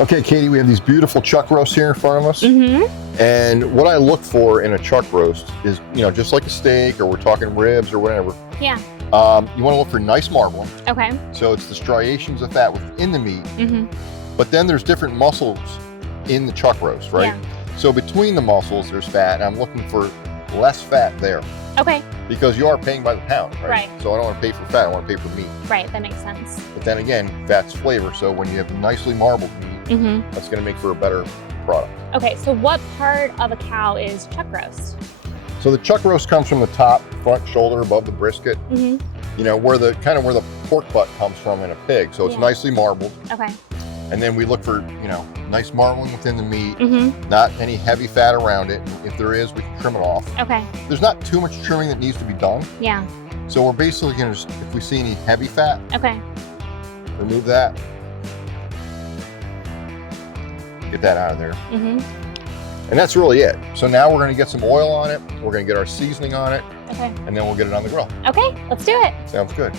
Okay, Katie, we have these beautiful chuck roasts here in front of us. And what I look for in a chuck roast is, you know, just like a steak or we're talking ribs or whatever. Yeah. You want to look for nice marbling. Okay. So it's the striations of fat within the meat. But then there's different muscles in the chuck roast, right? Yeah. So between the muscles, there's fat. And I'm looking for less fat there. Okay. Because you are paying by the pound, right? Right. So I don't want to pay for fat, I want to pay for meat. Right, that makes sense. But then again, fat's flavor. So when you have nicely marbled meat, that's going to make for a better product. Okay, so what part of a cow is chuck roast? So the chuck roast comes from the top, front shoulder, above the brisket. You know, where the pork butt comes from in a pig. So it's nicely marbled. Okay. And then we look for, you know, nice marbling within the meat, not any heavy fat around it. If there is, we can trim it off. Okay. There's not too much trimming that needs to be done. Yeah. So we're basically going to just, if we see any heavy fat, Okay. remove that. Get that out of there. And that's really it. So now we're going to get some oil on it. We're going to get our seasoning on it. Okay. And then we'll get it on the grill. Okay, let's do it. Sounds good.